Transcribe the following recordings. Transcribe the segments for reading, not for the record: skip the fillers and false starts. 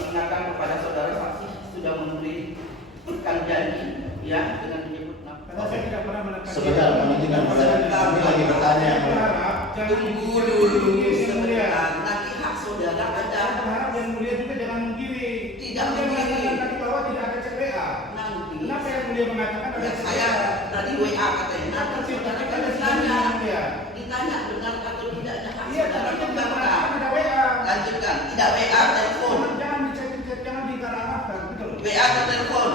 mengingatkan kepada saudara saksi sudah memberikan janji ya dengan menyebut nama. Karena saya tidak pernah menekan. Sebentar, kami lagi bertanya. Tunggu dulu sebentar. Nanti hak saudara ada. Berharap yang mulia juga jangan menggiring. Tidak Dia menggiring. mengatakan tadi bahwa tidak ada cek WA. Nanti. Kenapa yang mulia mengatakan ada Ya cek saya WA? tadi WA katanya. Nanti saudara kan ditanya benar atau tidaknya hak Iya, saudara tapi dia membantah. mengatakan ada WA. Lanjutkan. Tidak WA, telepon. Jangan dicek, jangan dikarang-karang gitu loh. WA atau telepon?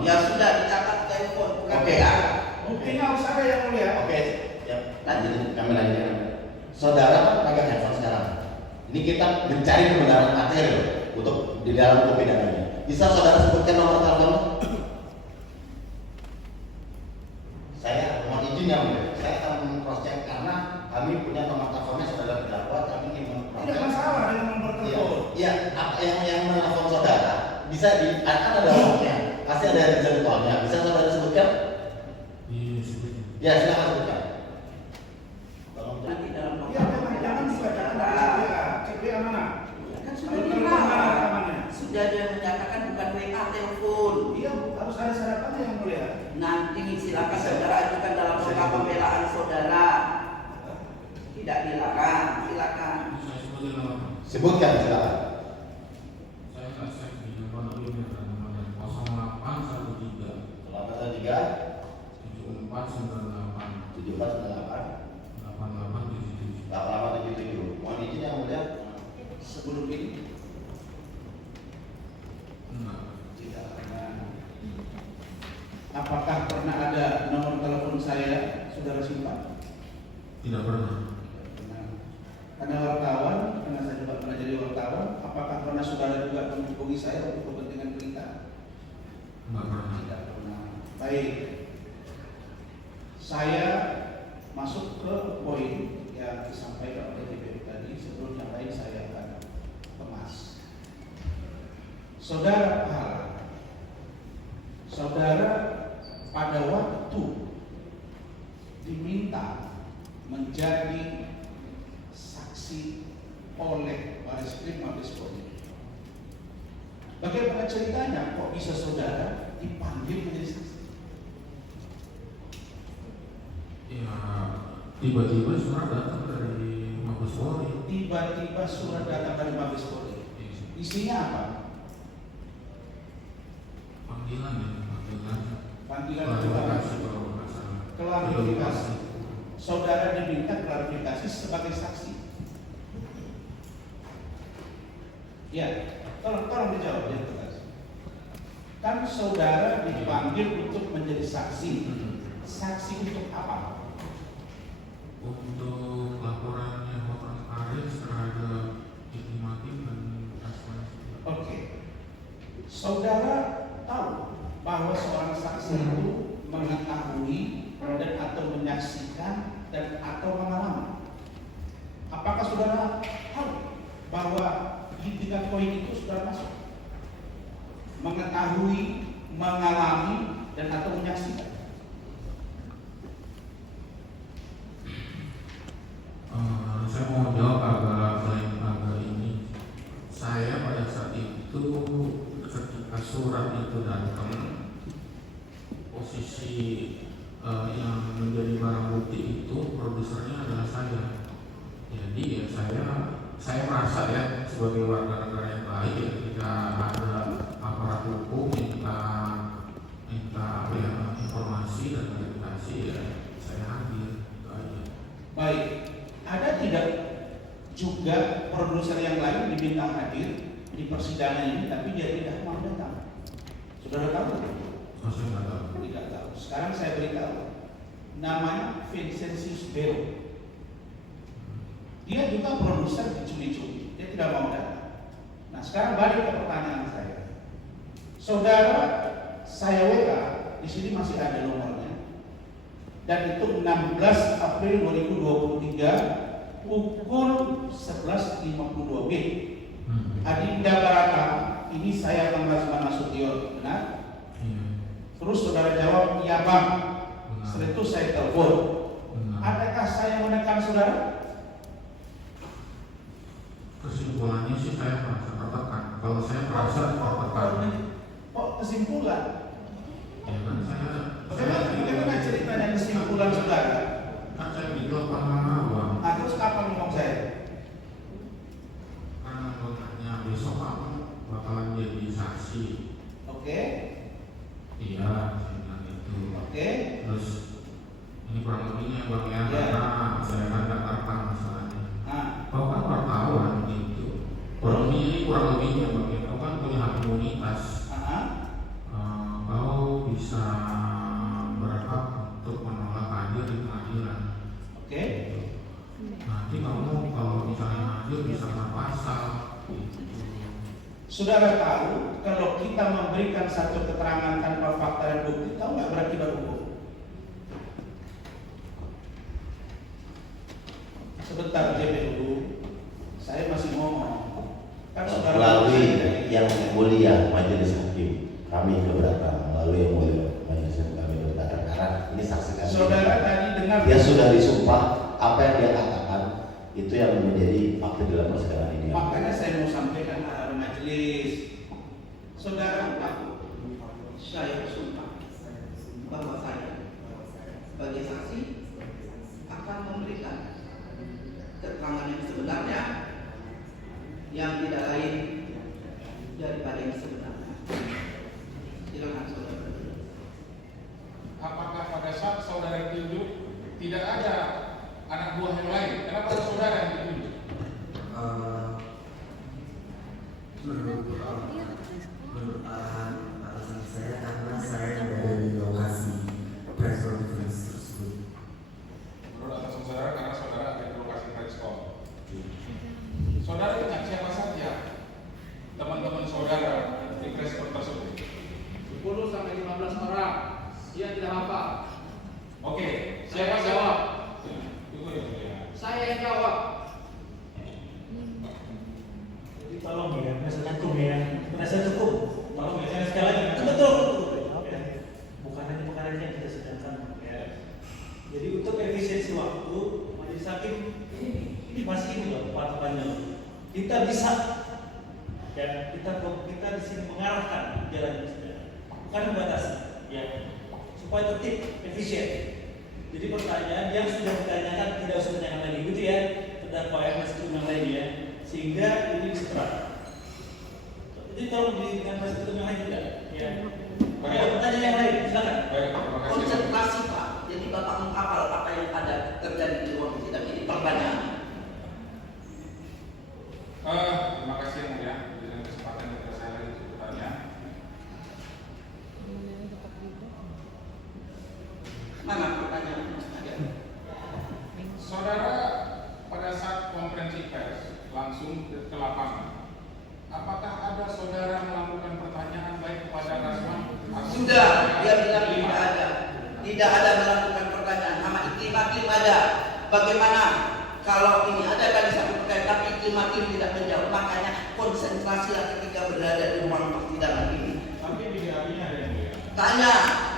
Ya sudah dicatat telepon, bukan Oke. WA. Buktinya harus ada yang mulia. Oke, ya, lanjut kami lanjutkan. Saudara kan pakai handphone sekarang. Ini kita mencari kebenaran materi loh, untuk di dalam hukum pidananya. Bisa saudara sebutkan nomor teleponnya? Saya mohon izin ya, mulia. Saya akan cross check karena kami punya nomor teleponnya saudara terdakwa. Kami ingin Tidak mengcross masalah dengan nomor telepon. Iya, apa yang menelpon saudara bisa di akan ada lognya, pasti ada jadwalnya. Bisa saudara sebutkan? Ya, silakan sebutkan. Tolong. Nanti dalam Iya, jangan dibacakan dari cek WA. Cek WA mana? Ya kan sudah Kalau telepon mana bilang. rekamannya? Sudah dia menyatakan bukan WA, telepon. Iya, harus ada syaratnya yang mulia. Nanti silakan saudara ajukan dalam nota pembelaan saudara. Tidak dilarang, silakan. Sebutkan silakan. Saya nggak cek di nomor ini nomornya 0813 813 7498 7498 8877. 8877. Mohon izin yang mulia. Sebelum ini Enggak. tidak pernah. Apakah pernah ada nomor telepon saya saudara simpan? Tidak pernah. Pernah. Karena wartawan, karena saya juga pernah jadi wartawan, apakah pernah saudara juga menghubungi saya untuk kepentingan berita? Enggak pernah. Tidak pernah. Baik. Saya masuk ke poin yang disampaikan oleh DPU tadi. Sebelum yang lain saya akan kemas. Saudara Pahala, saudara pada waktu diminta menjadi saksi oleh Bareskrim Mabes Polri. Bagaimana ceritanya kok bisa saudara dipanggil menjadi saksi? Ya, tiba-tiba surat datang dari Mabes Polri. Tiba-tiba surat datang dari Mabes Polri. Isinya apa? Panggilan ya, panggilan. Panggilan Klarifikasi kalau nggak salah. klarifikasi. Saudara diminta klarifikasi sebagai saksi. Ya, tolong dijawab ya tegas. Kan saudara dipanggil untuk menjadi saksi. Saksi untuk apa? Untuk laporannya Hotman Paris terhadap Iklimatim dan transparansi. Oke. Saudara tahu bahwa seorang saksi itu mengetahui dan atau menyaksikan dan atau mengalami. Apakah saudara tahu bahwa di 3 poin itu sudah masuk? Mengetahui, mengalami dan atau menyaksikan. Saya mau jawab agak ini. Saya pada saat itu ketika surat itu datang, posisi yang menjadi barang bukti itu produsernya adalah saya. Jadi ya saya merasa ya sebagai warga negara yang baik ya, ketika ada aparat hukum minta ya, informasi dan klarifikasi ya saya hadir itu aja. Baik. Ada tidak juga produser yang lain diminta hadir di persidangan ini tapi dia tidak mau datang? Saudara tahu? Saya nggak tahu. Tidak tahu. Sekarang saya beritahu. Namanya Vincentius Bero. Dia juga produser di Cumi-Cumi. Dia tidak mau datang. Nah sekarang balik ke pertanyaan saya. Saudara, saya WK di sini masih ada nomornya. Dan itu 16 April 2023 pukul 11.52 WIB. Adinda Barata, ini saya Bang Rasman Nasution, benar? Iya. Terus saudara jawab, iya Bang. Benar. Setelah itu saya telepon. Benar. Adakah saya menekan saudara? Kesimpulannya sih saya merasa tertekan. kalau saya merasa tertekan. Kok kesimpulan? Ya kan saya Bagaimana ceritanya kesimpulan saudara? kan saya bilang Bang. Nah, terus kapan ngomong saya? Karena katanya besok apa bakalan jadi saksi. Oke. Iya, saya bilang itu. Oke. Terus ini kurang lebihnya Bang ya, Ya. karena saya kan katakan masalahnya. Nah, Kau kan wartawan gitu. Kurang lebihnya Bang ya, kau kan punya hak imunitas. Kau bisa berhak untuk menolak hadir di pengadilan. oke. Nanti kamu kalau misalnya hadir bisa kena pasal. Saudara tahu kalau kita memberikan satu keterangan tanpa fakta dan bukti, tahu nggak berakibat hukum? Sebentar JP dulu, saya masih ngomong. Kan saudara Melalui yang mulia majelis hakim, kami keberatan. Melalui yang mulia majelis hakim, kami keberatan karena ini saksi kami. saudara tadi dengar Dia sudah disumpah, apa yang dia katakan itu yang menjadi fakta dalam persidangan ini. makanya saya mau sampaikan kepada majelis. Saudara tahu, Saya bersumpah bahwa saya sebagai saksi akan memberikan keterangan yang sebenarnya, yang tidak lain daripada yang sebenarnya. Silakan saudara. Apakah pada saat saudara ditunjuk tidak ada anak buah yang lain? Kenapa saudara yang ditunjuk? Menurut alasan saya karena saya dari lokasi press conference tersebut. Menurut alasan saudara karena saudara ada di lokasi preskon. Saudara ingat siapa saja teman-teman saudara di preskon tersebut? 10 sampai 15 orang. Dia tidak hafal. Oke, Saya siapa jawab. Itu ya, mulia. Saya yang jawab. Jadi tolong ya, merasa cukup. Tolong ya, sekali lagi. Betul. Ya. Bukan hanya yang kita sedangkan. Ya. Jadi untuk efisiensi waktu, majelis hakim ini masih ini loh patokannya. Kita bisa, ya kita di sini mengarahkan jalan sidang, bukan membatasi, ya supaya tertib, efisien. Jadi pertanyaan yang sudah ditanyakan tidak usah ditanyakan lagi, gitu ya. Terdakwa yang masih undang lain ya, sehingga ini bisa terang. Jadi kalau dengan masih undang lain tidak, ya. Ada pertanyaan yang lain, silakan. Baik, terima kasih. Konsentrasi Pak. Jadi Bapak menghafal apa yang ada terjadi di ruang sidang ini. Pertanyaan. Terima kasih yang mulia dengan kesempatan yang saya lagi bertanya. Mana pertanyaan? Saudara pada saat konferensi pers langsung ke lapangan, apakah ada saudara melakukan pertanyaan baik kepada Rasman? Sudah, dia bilang tidak ada. Tidak ada melakukan pertanyaan. Sama iklim ada. Bagaimana kalau ini ada kali satu pertanyaan, tapi iklim tidak menjawab. Makanya konsentrasilah ketika berada di ruang persidangan ini. Tapi di BAP-nya ada yang mulia. Tanya,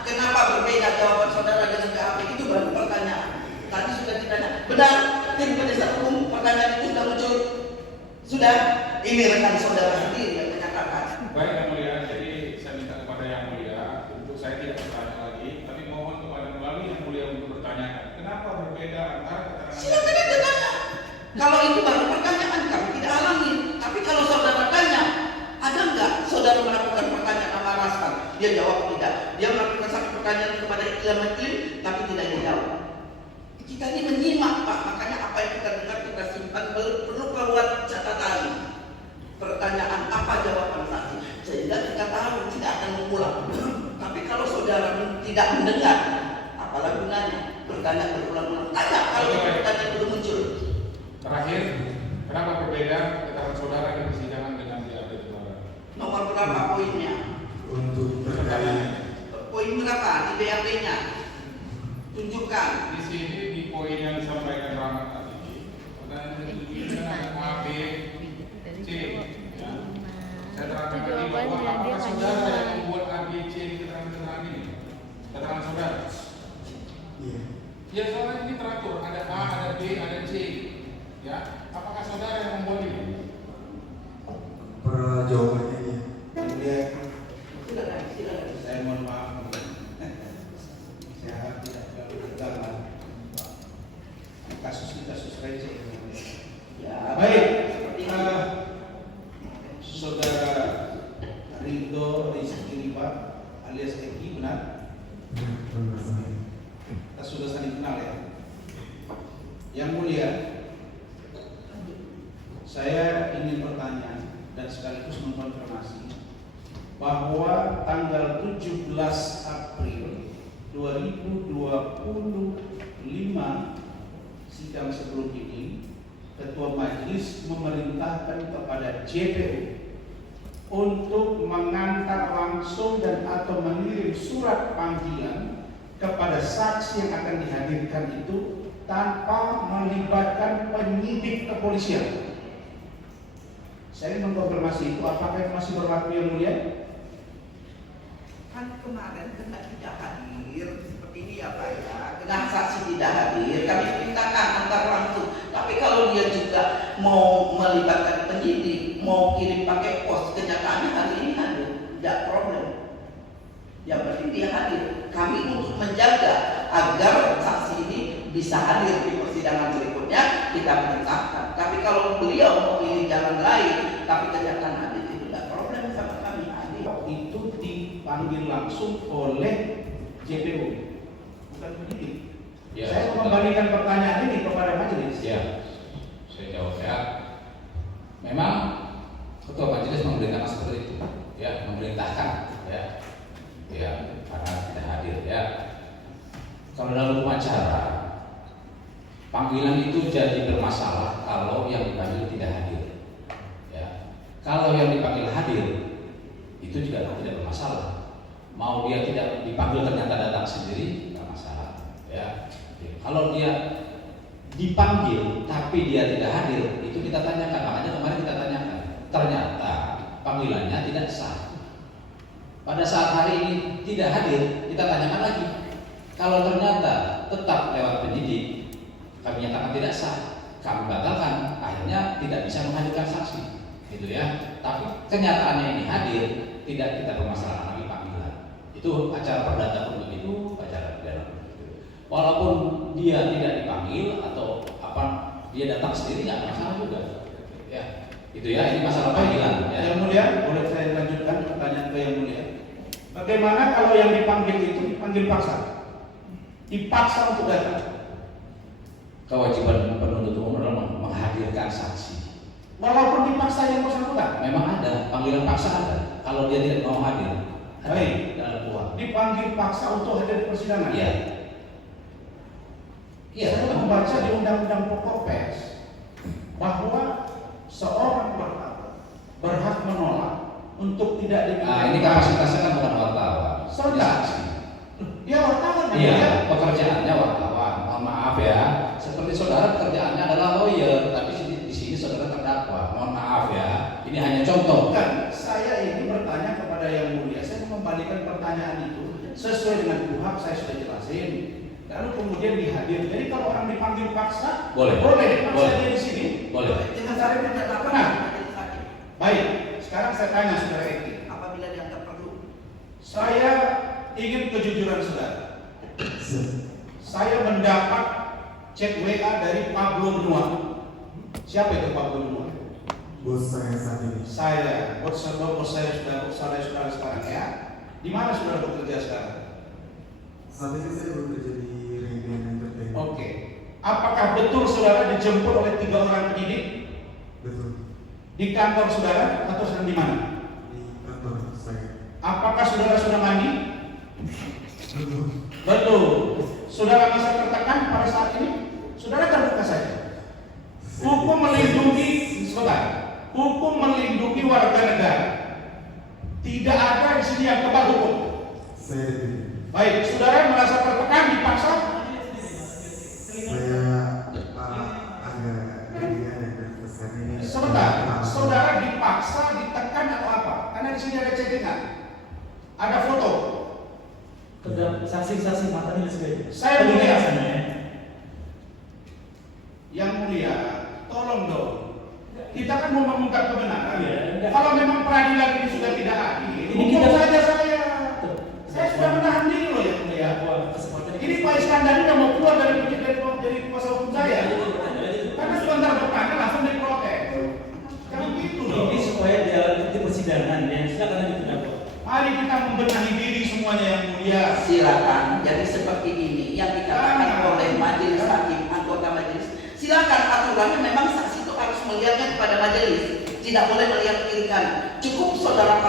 kenapa berbeda jawaban saudara dengan BAP? Itu baru pertanyaan. Tadi sudah ditanya. Benar, tim penasihat hukum pertanyaan itu sudah muncul. Sudah, ini rekan saudara sendiri yang menyatakan. Baik yang mulia, jadi saya minta kepada yang mulia untuk saya tidak bertanya lagi, tapi mohon kepada melalui yang mulia untuk bertanya. Kenapa berbeda antara keterangan? Silakan ente tanya. Kalau itu baru pertanyaan kami tidak alami. Tapi kalau saudara tanya, ada enggak saudara melakukan pertanyaan sama Rasman? Dia jawab tidak. Dia melakukan satu pertanyaan kepada iklim, tapi tidak dijawab. Kita ini menyimak Pak, makanya apa yang kita dengar kita simpan, perlu keluar catatan. Pertanyaan apa jawaban saksi, sehingga kita tahu tidak akan mengulang. Tapi kalau saudara tidak mendengar, apalah gunanya bertanya berulang-ulang. Tanya kalau pertanyaan belum muncul. Terakhir, kenapa berbeda keterangan saudara di persidangan dengan di update saudara? Nomor berapa poinnya? Untuk terkait Poin berapa di BAP-nya? Tunjukkan. Di sini di poin yang disampaikan Rahmat tadi, dan dengan A, B, C. Ya. Saya terangkan tadi bahwa apakah saudara yang membuat A, B, C di keterangan-keterangan ini? Keterangan saudara. Ya soalnya ini teratur, ada A, ada B, ada C. Ya, apakah saudara yang membuat ini? jawaban kasus receh. Ya, Baik, seperti itu. Saudara Ridho Rizky Riba alias Eki, benar? Kita sudah saling kenal ya. Yang mulia, saya ingin bertanya dan sekaligus mengkonfirmasi bahwa tanggal 17 April 2025 sidang sebelum ini Ketua Majelis memerintahkan kepada JPU untuk mengantar langsung dan atau mengirim surat panggilan kepada saksi yang akan dihadirkan itu tanpa melibatkan penyidik kepolisian. Saya mengkonfirmasi itu, apakah itu masih berlaku yang mulia? Kan kemarin kena tidak hadir seperti ini ya Pak ya. Kena saksi tidak hadir, kami perintahkan antar langsung. Tapi kalau dia juga mau melibatkan penyidik, mau kirim pakai pos, kenyataannya hari ini hadir, tidak problem. Yang penting dia hadir. Kami untuk menjaga agar saksi ini bisa hadir di persidangan berikutnya, kita perintahkan. Tapi kalau beliau memilih jalan lain, tapi kenyataan hadir, itu tidak problem sama kami hadir. Itu dipanggil langsung oleh JPU, bukan penyidik. Ya, Saya mengembalikan pertanyaan ini kepada majelis. Ya, saya jawab ya. Memang Ketua Majelis memerintahkan seperti itu, ya, memerintahkan, ya, karena tidak hadir, ya. Kalau dalam hukum acara, panggilan itu jadi bermasalah kalau yang dipanggil tidak hadir, ya. Kalau yang dipanggil hadir, itu juga tidak bermasalah. Mau dia tidak dipanggil ternyata datang sendiri, tidak masalah, ya. Kalau dia dipanggil tapi dia tidak hadir, itu kita tanyakan. Makanya kemarin kita tanyakan, ternyata panggilannya tidak sah. Pada saat hari ini tidak hadir, kita tanyakan lagi. Kalau ternyata tetap lewat penyidik, kami nyatakan tidak sah, kami batalkan, akhirnya tidak bisa menghadirkan saksi, gitu ya. Tapi kenyataannya ini hadir, tidak kita permasalahkan lagi panggilan. Itu acara perdata pun begitu, acara pidana pun begitu. Walaupun dia tidak dipanggil atau apa, dia datang sendiri nggak masalah juga, ya. Itu ya, ini masalah panggilan. Ya. Yang mulia, boleh saya lanjutkan pertanyaan ke yang mulia? Bagaimana kalau yang dipanggil itu dipanggil paksa? Dipaksa untuk datang? Kewajiban penuntut umum adalah menghadirkan saksi. Walaupun dipaksa yang bersangkutan? Memang ada, panggilan paksa ada. Kalau dia tidak mau hadir, ada Baik. dalam uang. Dipanggil paksa untuk hadir di persidangan? Iya. Iya. Saya membaca di Undang-Undang Pokok Pers bahwa seorang wartawan berhak menolak untuk tidak diminta. Ini kapasitasnya kan bukan wartawan. Sebentar. Saksi. Dia wartawan. Iya, ya? pekerjaannya wartawan. Mohon maaf ya. Seperti saudara pekerjaannya adalah lawyer, tapi di sini saudara terdakwa. Mohon maaf ya. Ini hanya contoh. Bukan, saya ini bertanya kepada yang mulia. Saya membalikan pertanyaan itu sesuai dengan kuhap, saya sudah jelasin. Lalu kemudian dihadir. Jadi kalau orang dipanggil paksa, Boleh. paksa Boleh. dia di sini. Boleh. Dengan cara menyatakan Benar. menjadi sakit. Baik, sekarang saya tanya saudara Eki. Apabila dianggap perlu. Saya ingin kejujuran saudara. Saya mendapat chat WA dari Pablo Benua. Siapa itu Pablo Benua? Bos saya saat ini. Saya, bos saya sudah saudara sekarang ya. Di mana saudara bekerja sekarang? Saat ini saya bekerja di Radian Entertainment. Oke. Apakah betul saudara dijemput oleh 3 orang penyidik Betul. di kantor saudara atau sedang di mana? Di kantor saya. Apakah saudara sudah mandi? Betul. Betul. Saudara merasa tertekan pada saat ini? Saudara terbuka saja. Hukum melindungi, sebentar. Hukum melindungi warga negara. Tidak ada di sini yang kebal hukum. Saya tidak. Baik, saudara merasa tertekan, dipaksa? Saya agak gerian dan nervous karena ini. Sebentar, saudara dipaksa, ditekan atau apa? Karena di sini ada chattingan, ada foto. Saksi-saksi mata ini sebagainya. Saya mulia. ya. Yang mulia, tolong dong. Kita kan mau mengungkap kebenaran. Iya. Kalau memang peradilan ini sudah tidak adil, Ini hukum kita- saja saya. Saya sudah menahan diri loh yang mulia. Wah, kesempatan Ini Pak Iskandar membenahi diri semuanya yang mulia. Silakan. Jadi seperti ini yang dikatakan oleh majelis hakim, anggota majelis. Silakan, aturannya memang saksi itu harus melihatnya kepada majelis, tidak boleh melihat kiri kanan. Cukup saudara